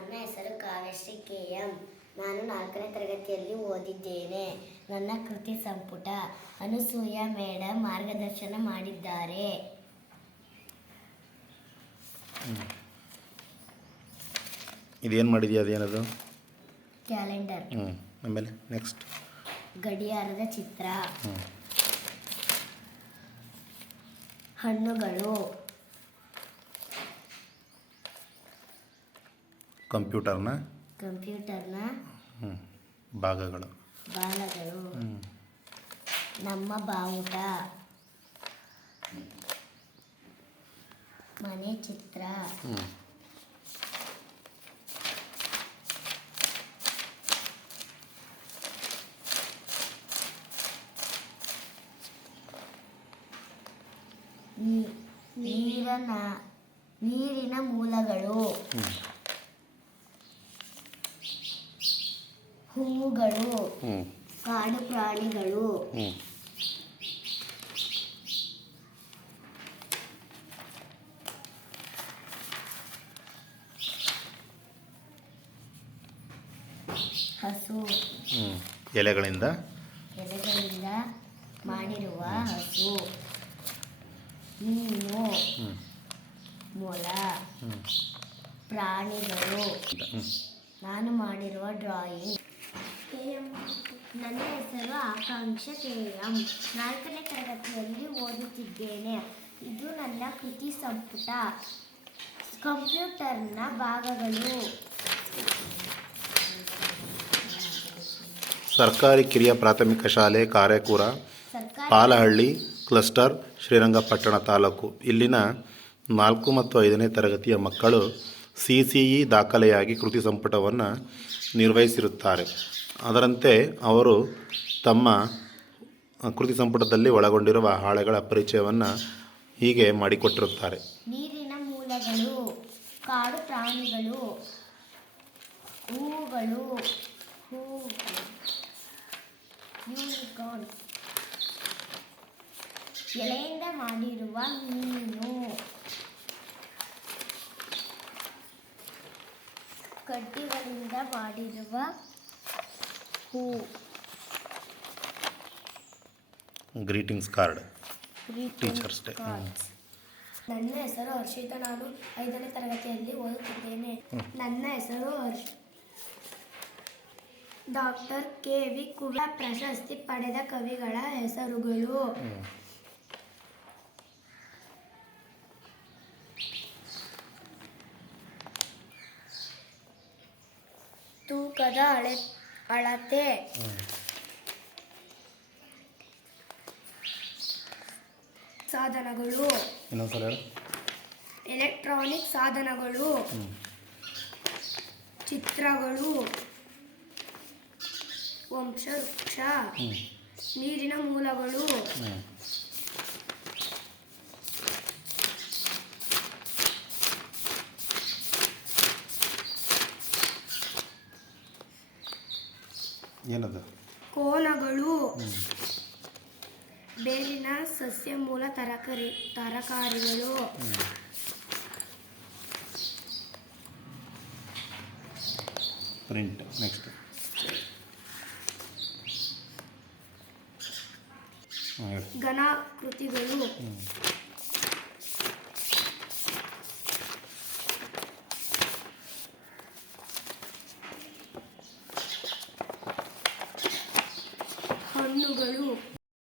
ನನ್ನ ಹೆಸರು ಕಾವ್ಯಶ್ರೀ ಕೆ.ಎಂ. ನಾನು 4ನೇ ತರಗತಿಯಲ್ಲಿ ಓದಿದ್ದೇನೆ. ನನ್ನ ಕೃತಿ ಸಂಪುಟ ಅನಸೂಯ ಮೇಡಮ್ ಮಾರ್ಗದರ್ಶನ ಮಾಡಿದ್ದಾರೆ. ಇದೇನು ಮಾಡಿದೆಯಾ? ಅದೇನದು? ಕ್ಯಾಲೆಂಡರ್. ಆಮೇಲೆ ನೆಕ್ಸ್ಟ್ ಗಡಿಯಾರದ ಚಿತ್ರ, ಹಣ್ಣುಗಳು, ಕಂಪ್ಯೂಟರ್ನ ಭಾಗಗಳು, ನಮ್ಮ ಬಾವುಟ, ಮನೆ ಚಿತ್ರ, ನೀರಿನ ಮೂಲಗಳು, ಹೂವುಗಳು, ಕಾಡು ಪ್ರಾಣಿಗಳು, ಹಸು, ಎಲೆಗಳಿಂದ ಮಾಡಿರುವ ಹಸು, ಮೀನು, ಮೊಲ, ಪ್ರಾಣಿಗಳು. ನಾನು ಮಾಡಿರುವ ಡ್ರಾಯಿಂಗ್. ನನ್ನ ಹೆಸರು ಆಕಾಂಕ್ಷ ಕೆ.ಎಂ. 4ನೇ ತರಗತಿಯಲ್ಲಿ ಓದುತ್ತಿದ್ದೇನೆ. ಇದು ನನ್ನ ಕೃತಿ ಸಂಪುಟ. ಕಂಪ್ಯೂಟರ್ನ ಭಾಗಗಳು. ಸರ್ಕಾರಿ ಕಿರಿಯ ಪ್ರಾಥಮಿಕ ಶಾಲೆ ಕಾರೆಕೂರ, ಪಾಲಹಳ್ಳಿ ಕ್ಲಸ್ಟರ್, ಶ್ರೀರಂಗಪಟ್ಟಣ ತಾಲೂಕು. ಇಲ್ಲಿನ 4 ಮತ್ತು 5ನೇ ತರಗತಿಯ ಮಕ್ಕಳು CCE ದಾಖಲೆಯಾಗಿ ಕೃತಿ ಸಂಪುಟವನ್ನು ನಿರ್ವಹಿಸಿರುತ್ತಾರೆ. ಅದರಂತೆ ಅವರು ತಮ್ಮ ಕೃತಿ ಸಂಪುಟದಲ್ಲಿ ಒಳಗೊಂಡಿರುವ ಹಾಳೆಗಳ ಪರಿಚಯವನ್ನು ಹೀಗೆ ಮಾಡಿಕೊಟ್ಟಿರುತ್ತಾರೆ. ನೀರಿನ ಮೂಲಗಳು, ಕಾಡು ಪ್ರಾಣಿಗಳು, ಹೂವುಗಳು, ಯೂನಿಕಾರ್ನ್, ಎಲೆಯಿಂದ ಮಾಡಿರುವ ಮೀನು, ಕಡ್ಡಿಗಳಿಂದ ಮಾಡಿರುವ ಹೂ, ಗ್ರೀಟಿಂಗ್ಸ್ ಕಾರ್ಡ್, ಟೀಚರ್ಸ್ ಡೇ. ನನ್ನ ಹೆಸರು ಹರ್ಷಿತಾ. ನಾನು 5ನೇ ತರಗತಿಯಲ್ಲಿ ಓದುತ್ತಿದ್ದೇನೆ. ನನ್ನ ಹೆಸರು ಡಾಕ್ಟರ್ ಕೆ.ವಿ. ಕುವೆಂಪು ಪ್ರಶಸ್ತಿ ಪಡೆದ ಕವಿಗಳ ಹೆಸರುಗಳು: ತೂಕದ ಅಳತೆ, ಸಾಧನಗಳು, ಎಲೆಕ್ಟ್ರಾನಿಕ್ ಸಾಧನಗಳು, ಚಿತ್ರಗಳು, ವಂಶವೃಕ್ಷ, ನೀರಿನ ಮೂಲಗಳು, ಏನದು? ಕೋನಗಳು, ಬೇರಿನ ಸಸ್ಯ ಮೂಲ ತರಕಾರಿಗಳು, ಪ್ರಿಂಟ್. ನೆಕ್ಸ್ಟ್ ಘನಾಕೃತಿಗಳು, ಹಣ್ಣುಗಳು.